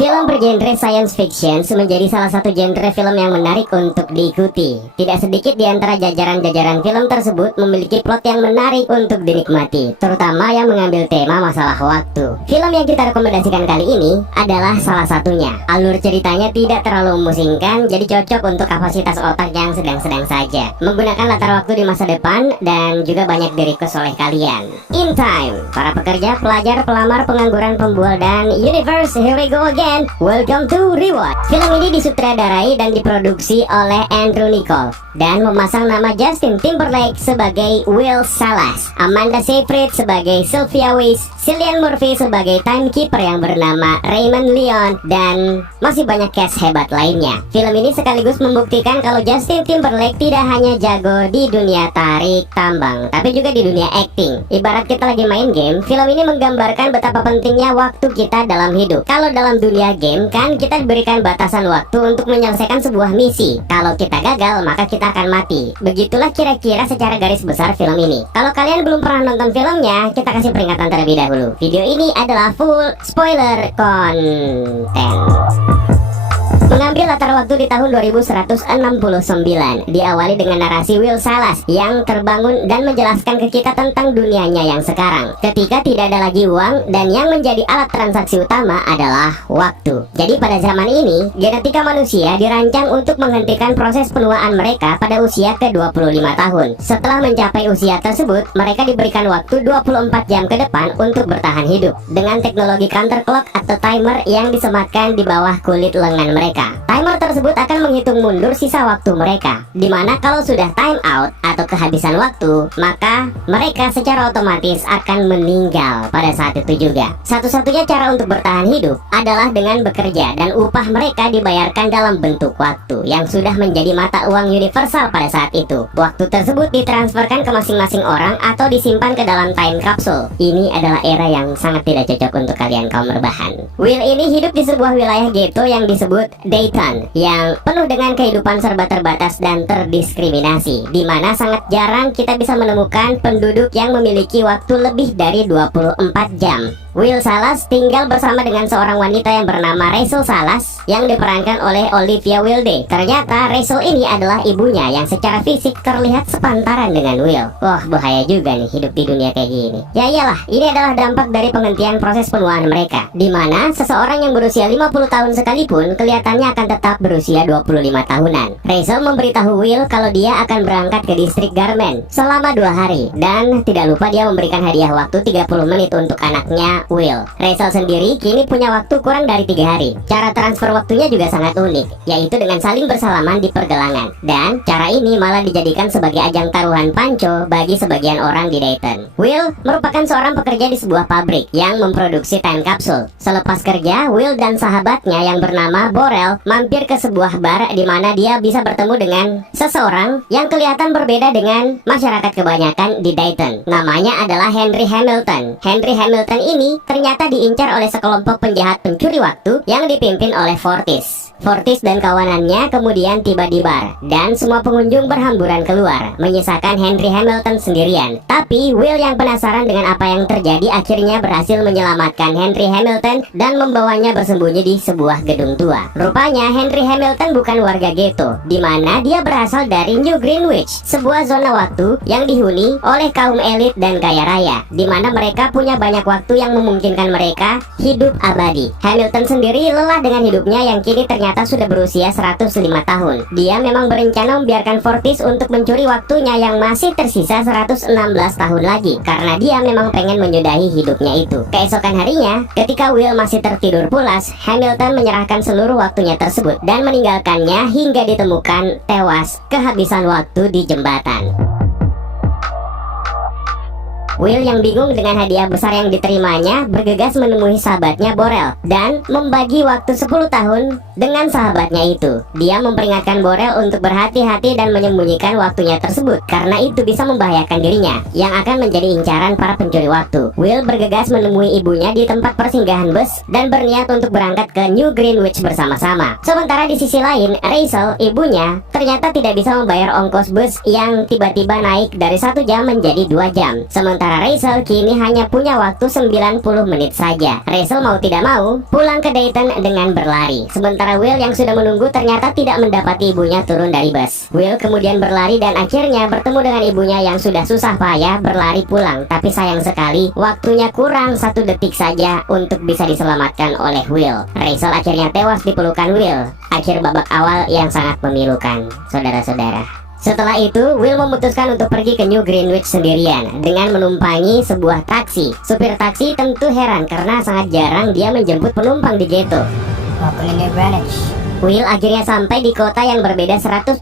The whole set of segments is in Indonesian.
Film bergenre science fiction menjadi salah satu genre film yang menarik untuk diikuti. Tidak sedikit di antara jajaran-jajaran film tersebut memiliki plot yang menarik untuk dinikmati, terutama yang mengambil tema masalah waktu. Film yang kita rekomendasikan kali ini adalah salah satunya. Alur ceritanya tidak terlalu memusingkan, jadi cocok untuk kapasitas otak yang sedang-sedang saja. Menggunakan latar waktu di masa depan dan juga banyak di-request oleh kalian. In Time, para pekerja, pelajar, pelamar, pengangguran, pembual, dan universe, here we go again. Welcome to Rewatch. Film ini disutradarai dan diproduksi oleh Andrew Niccol dan memasang nama Justin Timberlake sebagai Will Salas, Amanda Seyfried sebagai Sylvia Weiss, Cillian Murphy sebagai timekeeper yang bernama Raymond Leon, dan masih banyak cast hebat lainnya. Film ini sekaligus membuktikan kalau Justin Timberlake tidak hanya jago di dunia tarik tambang, tapi juga di dunia acting. Ibarat kita lagi main game, film ini menggambarkan betapa pentingnya waktu kita dalam hidup. Kalau dalam dunia game kan kita diberikan batasan waktu untuk menyelesaikan sebuah misi. Kalau kita gagal maka kita akan mati. Begitulah kira-kira secara garis besar film ini. Kalau kalian belum pernah nonton filmnya, kita kasih peringatan terlebih dahulu. Video ini adalah full spoiler content. Mengambil latar waktu di tahun 2169, diawali dengan narasi Will Salas yang terbangun dan menjelaskan ke kita tentang dunianya yang sekarang, ketika tidak ada lagi uang dan yang menjadi alat transaksi utama adalah waktu. Jadi pada zaman ini, genetika manusia dirancang untuk menghentikan proses penuaan mereka pada usia ke-25 tahun. Setelah mencapai usia tersebut, mereka diberikan waktu 24 jam ke depan untuk bertahan hidup dengan teknologi counter clock atau timer yang disematkan di bawah kulit lengan mereka. Timer tersebut akan menghitung mundur sisa waktu mereka, dimana kalau sudah time out atau kehabisan waktu, maka mereka secara otomatis akan meninggal pada saat itu juga. Satu-satunya cara untuk bertahan hidup adalah dengan bekerja, dan upah mereka dibayarkan dalam bentuk waktu yang sudah menjadi mata uang universal pada saat itu. Waktu tersebut ditransferkan ke masing-masing orang atau disimpan ke dalam time capsule. Ini adalah era yang sangat tidak cocok untuk kalian kaum rebahan. Will ini hidup di sebuah wilayah ghetto yang disebut Dayton, yang penuh dengan kehidupan serba terbatas dan terdiskriminasi, di mana sangat jarang kita bisa menemukan penduduk yang memiliki waktu lebih dari 24 jam. Will Salas tinggal bersama dengan seorang wanita yang bernama Rachel Salas yang diperankan oleh Olivia Wilde. Ternyata Rachel ini adalah ibunya yang secara fisik terlihat sepantaran dengan Will. Wah, bahaya juga nih hidup di dunia kayak gini. Ya iyalah, ini adalah dampak dari penghentian proses penuaan mereka, di mana seseorang yang berusia 50 tahun sekalipun kelihatannya akan tetap berusia 25 tahunan. Rachel memberitahu Will kalau dia akan berangkat ke distrik Garment selama 2 hari, dan tidak lupa dia memberikan hadiah waktu 30 menit untuk anaknya Will. Rachel sendiri kini punya waktu kurang dari 3 hari. Cara transfer waktunya juga sangat unik, yaitu dengan saling bersalaman di pergelangan. Dan cara ini malah dijadikan sebagai ajang taruhan panco bagi sebagian orang di Dayton. Will merupakan seorang pekerja di sebuah pabrik yang memproduksi time capsule. Selepas kerja, Will dan sahabatnya yang bernama Borel mampir ke sebuah bar di mana dia bisa bertemu dengan seseorang yang kelihatan berbeda dengan masyarakat kebanyakan di Dayton. Namanya adalah Henry Hamilton. Henry Hamilton ini ternyata diincar oleh sekelompok penjahat pencuri waktu yang dipimpin oleh Fortis. Fortis dan kawanannya kemudian tiba di bar, dan semua pengunjung berhamburan keluar, menyisakan Henry Hamilton sendirian. Tapi Will yang penasaran dengan apa yang terjadi akhirnya berhasil menyelamatkan Henry Hamilton dan membawanya bersembunyi di sebuah gedung tua. Rupanya Henry Hamilton bukan warga ghetto, di mana dia berasal dari New Greenwich, sebuah zona waktu yang dihuni oleh kaum elit dan kaya raya, di mana mereka punya banyak waktu yang memungkinkan mereka hidup abadi. Hamilton sendiri lelah dengan hidupnya yang kini ternyata sudah berusia 105 tahun. Dia memang berencana membiarkan Fortis untuk mencuri waktunya yang masih tersisa 116 tahun lagi, karena dia memang pengen menyudahi hidupnya itu. Keesokan harinya, ketika Will masih tertidur pulas, Hamilton menyerahkan seluruh waktunya tersebut dan meninggalkannya hingga ditemukan tewas kehabisan waktu di jembatan. Will yang bingung dengan hadiah besar yang diterimanya bergegas menemui sahabatnya Borel dan membagi waktu 10 tahun dengan sahabatnya itu. Dia memperingatkan Borel untuk berhati-hati dan menyembunyikan waktunya tersebut, karena itu bisa membahayakan dirinya yang akan menjadi incaran para pencuri waktu. Will bergegas menemui ibunya di tempat persinggahan bus dan berniat untuk berangkat ke New Greenwich bersama-sama. Sementara di sisi lain, Rachel, ibunya, ternyata tidak bisa membayar ongkos bus yang tiba-tiba naik dari 1 jam menjadi 2 jam. Sementara Sementara Rachel kini hanya punya waktu 90 menit saja. Rachel mau tidak mau pulang ke Dayton dengan berlari. Sementara Will yang sudah menunggu ternyata tidak mendapati ibunya turun dari bus. Will kemudian berlari dan akhirnya bertemu dengan ibunya yang sudah susah payah berlari pulang. Tapi sayang sekali waktunya kurang 1 detik saja untuk bisa diselamatkan oleh Will. Rachel akhirnya tewas di pelukan Will. Akhir babak awal yang sangat memilukan, saudara-saudara. Setelah itu, Will memutuskan untuk pergi ke New Greenwich sendirian dengan menumpangi sebuah taksi. Supir taksi tentu heran karena sangat jarang dia menjemput penumpang di ghetto. Will akhirnya sampai di kota yang berbeda 180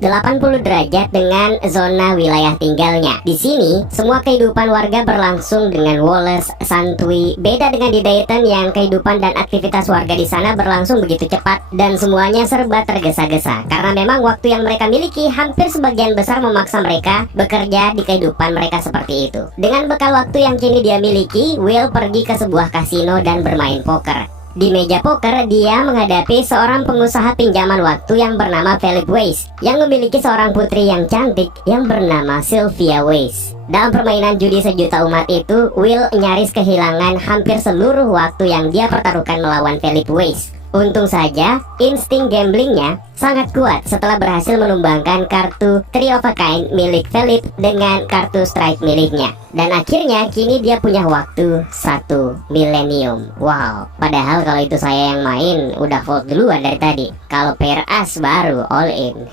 derajat dengan zona wilayah tinggalnya. Di sini, semua kehidupan warga berlangsung dengan woles, santuy. Beda dengan di Dayton yang kehidupan dan aktivitas warga di sana berlangsung begitu cepat dan semuanya serba tergesa-gesa. Karena memang waktu yang mereka miliki hampir sebagian besar memaksa mereka bekerja di kehidupan mereka seperti itu. Dengan bekal waktu yang kini dia miliki, Will pergi ke sebuah kasino dan bermain poker. Di meja poker, dia menghadapi seorang pengusaha pinjaman waktu yang bernama Philip Weiss yang memiliki seorang putri yang cantik yang bernama Sylvia Weiss. Dalam permainan judi sejuta umat itu, Will nyaris kehilangan hampir seluruh waktu yang dia pertaruhkan melawan Philip Weiss. Untung saja, insting gamblingnya sangat kuat setelah berhasil menumbangkan kartu Three of a Kind milik Philip dengan kartu strike miliknya. Dan akhirnya kini dia punya waktu 1 milenium. Wow, padahal kalau itu saya yang main udah fold duluan dari tadi. Kalau pair as baru all in.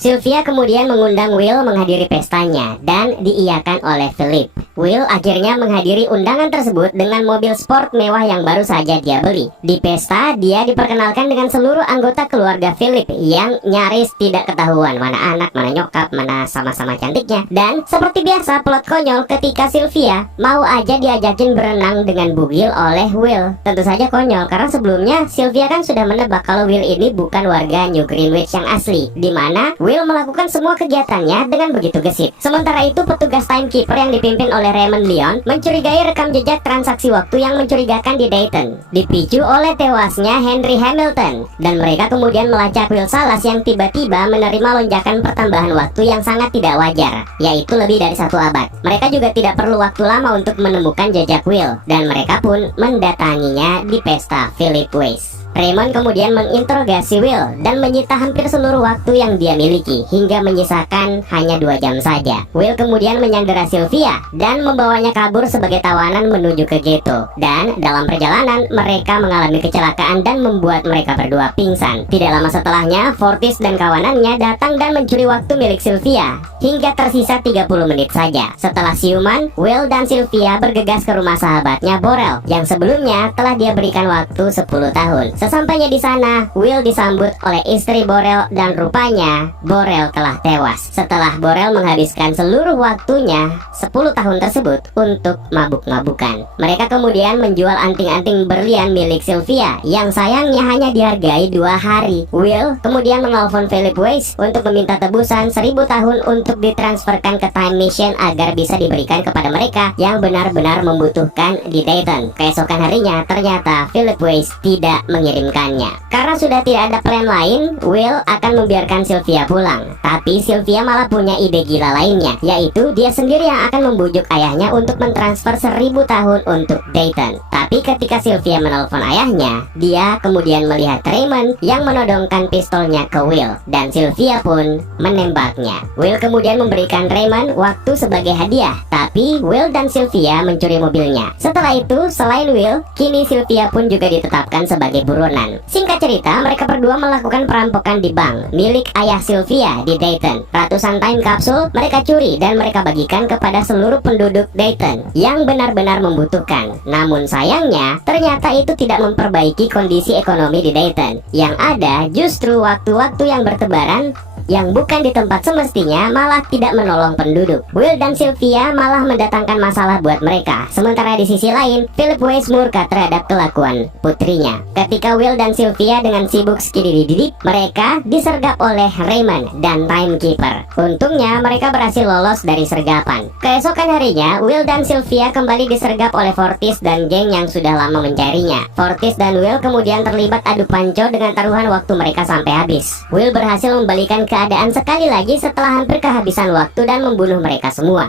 Sylvia kemudian mengundang Will menghadiri pestanya dan diiyakan oleh Philip. Will akhirnya menghadiri undangan tersebut dengan mobil sport mewah yang baru saja dia beli. Di pesta, dia diperkenalkan dengan seluruh anggota keluarga Philip yang nyaris tidak ketahuan mana anak, mana nyokap, mana sama-sama cantiknya. Dan seperti biasa plot konyol ketika Sylvia mau aja diajakin berenang dengan bugil oleh Will. Tentu saja konyol karena sebelumnya Sylvia kan sudah menebak kalau Will ini bukan warga New Greenwich yang asli, di mana Will melakukan semua kegiatannya dengan begitu gesit. Sementara itu petugas timekeeper yang dipimpin oleh Raymond Leon mencurigai rekam jejak transaksi waktu yang mencurigakan di Dayton, dipicu oleh tewasnya Henry Hamilton, dan mereka kemudian melacak Will Salas yang tiba-tiba menerima lonjakan pertambahan waktu yang sangat tidak wajar, yaitu lebih dari 1 abad. Mereka juga tidak perlu waktu lama untuk menemukan jejak Will, dan mereka pun mendatanginya di pesta Philip Weiss. Raymond kemudian menginterogasi Will dan menyita hampir seluruh waktu yang dia miliki hingga menyisakan hanya 2 jam saja. Will kemudian menyandera Sylvia dan membawanya kabur sebagai tawanan menuju ke ghetto. Dan dalam perjalanan mereka mengalami kecelakaan dan membuat mereka berdua pingsan. Tidak lama setelahnya, Fortis dan kawanannya datang dan mencuri waktu milik Sylvia hingga tersisa 30 menit saja. Setelah siuman, Will dan Sylvia bergegas ke rumah sahabatnya Borel yang sebelumnya telah dia berikan waktu 10 tahun. Sesampainya di sana, Will disambut oleh istri Borel dan rupanya Borel telah tewas setelah Borel menghabiskan seluruh waktunya 10 tahun tersebut untuk mabuk-mabukan. Mereka kemudian menjual anting-anting berlian milik Sylvia yang sayangnya hanya dihargai 2 hari. Will kemudian menelpon Philip Weiss untuk meminta tebusan 1000 tahun untuk ditransferkan ke Time Machine agar bisa diberikan kepada mereka yang benar-benar membutuhkan di Dayton. Keesokan harinya ternyata Philip Weiss tidak mengirimkannya. Karena sudah tidak ada plan lain, Will akan membiarkan Sylvia pulang. Tapi Sylvia malah punya ide gila lainnya, yaitu dia sendiri yang akan membujuk ayahnya untuk mentransfer 1000 tahun untuk Dayton. Tapi ketika Sylvia menelpon ayahnya, dia kemudian melihat Raymond yang menodongkan pistolnya ke Will, dan Sylvia pun menembaknya. Will kemudian memberikan Raymond waktu sebagai hadiah, tapi Will dan Sylvia mencuri mobilnya. Setelah itu, selain Will, kini Sylvia pun juga ditetapkan sebagai buronan. Singkat cerita, mereka berdua melakukan perampokan di bank milik ayah Sylvia di Dayton. Ratusan time capsule mereka curi dan mereka bagikan kepada seluruh penduduk Dayton yang benar-benar membutuhkan. Namun sayangnya, ternyata itu tidak memperbaiki kondisi ekonomi di Dayton. Yang ada justru waktu-waktu yang bertebaran yang bukan di tempat semestinya malah tidak menolong penduduk. Will dan Sylvia malah mendatangkan masalah buat mereka. Sementara di sisi lain, Philip Weiss murka terhadap kelakuan putrinya. Ketika Will dan Sylvia dengan sibuk skididididip, mereka disergap oleh Raymond dan Timekeeper. Untungnya mereka berhasil lolos dari sergapan. Keesokan harinya, Will dan Sylvia kembali disergap oleh Fortis dan geng yang sudah lama mencarinya. Fortis dan Will kemudian terlibat adu panco dengan taruhan waktu mereka sampai habis. Will berhasil membalikan keadaan sekali lagi setelah hampir kehabisan waktu dan membunuh mereka semua.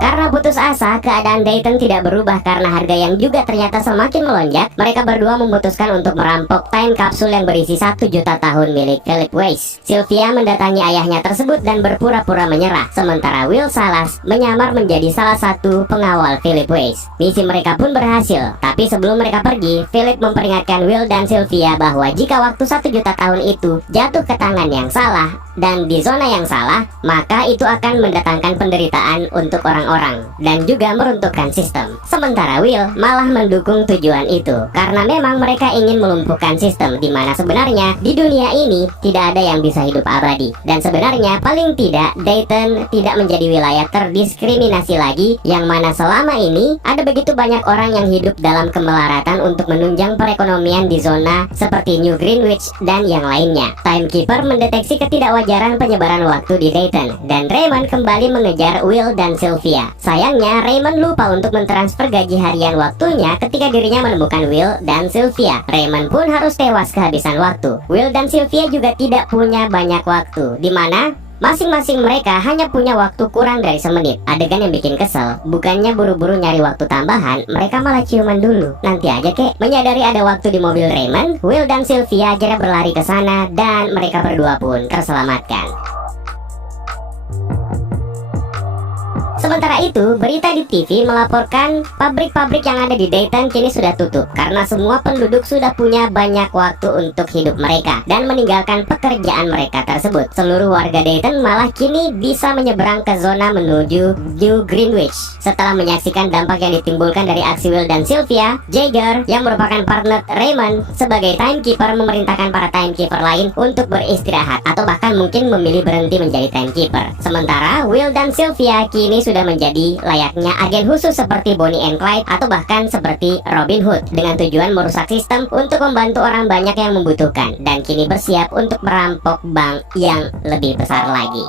Karena putus asa, keadaan Dayton tidak berubah karena harga yang juga ternyata semakin melonjak. Mereka berdua memutuskan untuk merampok time kapsul yang berisi 1 juta tahun milik Philip Weiss. Sylvia mendatangi ayahnya tersebut dan berpura-pura menyerah, sementara Will Salas menyamar menjadi salah satu pengawal Philip Weiss. Misi mereka pun berhasil, tapi sebelum mereka pergi, Philip memperingatkan Will dan Sylvia bahwa jika waktu 1 juta tahun itu jatuh ke tangan yang salah dan di zona yang salah, maka itu akan mendatangkan penderitaan untuk orang-orang dan juga meruntuhkan sistem. Sementara Will malah mendukung tujuan itu karena memang mereka ingin melumpuhkan sistem di mana sebenarnya di dunia ini tidak ada yang bisa hidup abadi, dan sebenarnya paling tidak Dayton tidak menjadi wilayah terdiskriminasi lagi, yang mana selama ini ada begitu banyak orang yang hidup dalam kemelaratan untuk menunjang perekonomian di zona seperti New Greenwich dan yang lainnya. Timekeeper mendeteksi ketidakwajaran penyebaran waktu di Dayton dan Raymond kembali mengejar Will dan Sylvia. Sayangnya Raymond lupa untuk mentransfer gaji harian waktunya ketika dirinya menemukan Will dan Sylvia. Raymond pun harus tewas kehabisan waktu. Will dan Sylvia juga tidak punya banyak waktu, di mana masing-masing mereka hanya punya waktu kurang dari semenit. Adegan yang bikin kesel, bukannya buru-buru nyari waktu tambahan, mereka malah ciuman dulu. Nanti aja kek. Menyadari ada waktu di mobil Raymond, Will dan Sylvia akhirnya berlari ke sana dan mereka berdua pun terselamatkan. Sementara itu, berita di TV melaporkan pabrik-pabrik yang ada di Dayton kini sudah tutup karena semua penduduk sudah punya banyak waktu untuk hidup mereka dan meninggalkan pekerjaan mereka tersebut. Seluruh warga Dayton malah kini bisa menyeberang ke zona menuju New Greenwich. Setelah menyaksikan dampak yang ditimbulkan dari aksi Will dan Sylvia, Jagger yang merupakan partner Raymond sebagai timekeeper memerintahkan para timekeeper lain untuk beristirahat atau bahkan mungkin memilih berhenti menjadi timekeeper. Sementara Will dan Sylvia kini sudah menjadi layaknya agen khusus seperti Bonnie and Clyde atau bahkan seperti Robin Hood dengan tujuan merusak sistem untuk membantu orang banyak yang membutuhkan, dan kini bersiap untuk merampok bank yang lebih besar lagi.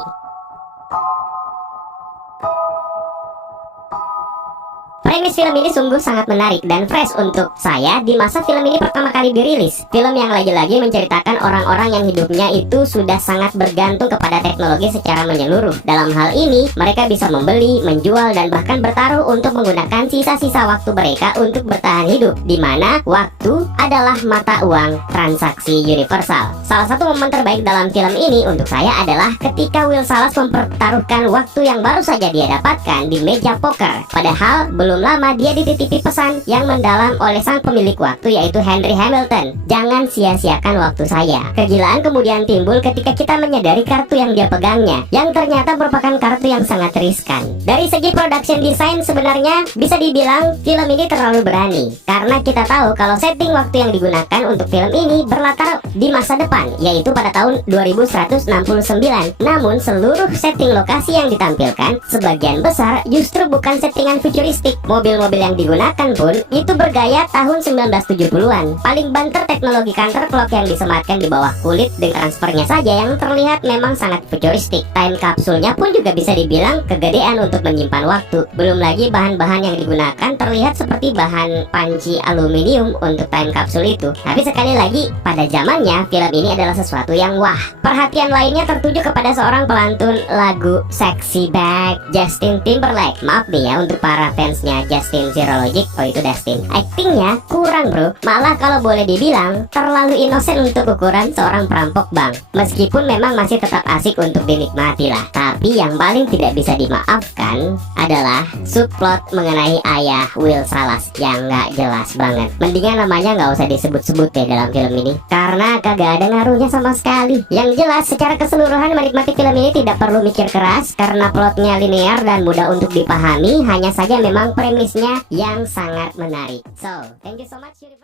Premis film ini sungguh sangat menarik dan fresh untuk saya di masa film ini pertama kali dirilis. Film yang lagi-lagi menceritakan orang-orang yang hidupnya itu sudah sangat bergantung kepada teknologi secara menyeluruh. Dalam hal ini, mereka bisa membeli, menjual, dan bahkan bertaruh untuk menggunakan sisa-sisa waktu mereka untuk bertahan hidup, di mana waktu adalah mata uang transaksi universal. Salah satu momen terbaik dalam film ini untuk saya adalah ketika Will Salas mempertaruhkan waktu yang baru saja dia dapatkan di meja poker. Padahal belum lama dia dititipi pesan yang mendalam oleh sang pemilik waktu, yaitu Henry Hamilton. Jangan sia-siakan waktu saya. Kegilaan kemudian timbul ketika kita menyadari kartu yang dia pegangnya, yang ternyata merupakan kartu yang sangat riskan. Dari segi production design sebenarnya bisa dibilang film ini terlalu berani, karena kita tahu kalau setting waktu yang digunakan untuk film ini berlatar di masa depan, yaitu pada tahun 2169. Namun seluruh setting lokasi yang ditampilkan sebagian besar justru bukan settingan futuristik. Mobil-mobil yang digunakan pun itu bergaya tahun 1970-an. Paling banter teknologi counterclock yang disematkan di bawah kulit dan transfernya saja yang terlihat memang sangat futuristik. Time kapsulnya pun juga bisa dibilang kegedean untuk menyimpan waktu. Belum lagi bahan-bahan yang digunakan terlihat seperti bahan panci aluminium untuk time kapsul itu. Tapi sekali lagi, pada zamannya film ini adalah sesuatu yang wah. Perhatian lainnya tertuju kepada seorang pelantun lagu Sexy Back, Justin Timberlake. Maaf nih ya untuk para fansnya Justin Zero Logic, oh itu Dustin. Aktingnya kurang bro, malah kalau boleh dibilang terlalu innocent untuk ukuran seorang perampok bank. Meskipun memang masih tetap asik untuk dinikmati lah, tapi yang paling tidak bisa dimaafkan adalah subplot mengenai ayah Will Salas yang nggak jelas banget. Mendingan namanya nggak usah disebut-sebut ya dalam film ini, karena kagak ada ngaruhnya sama sekali. Yang jelas secara keseluruhan menikmati film ini tidak perlu mikir keras karena plotnya linear dan mudah untuk dipahami. Hanya saja memang premisnya yang sangat menarik. So, thank you so much, Universe.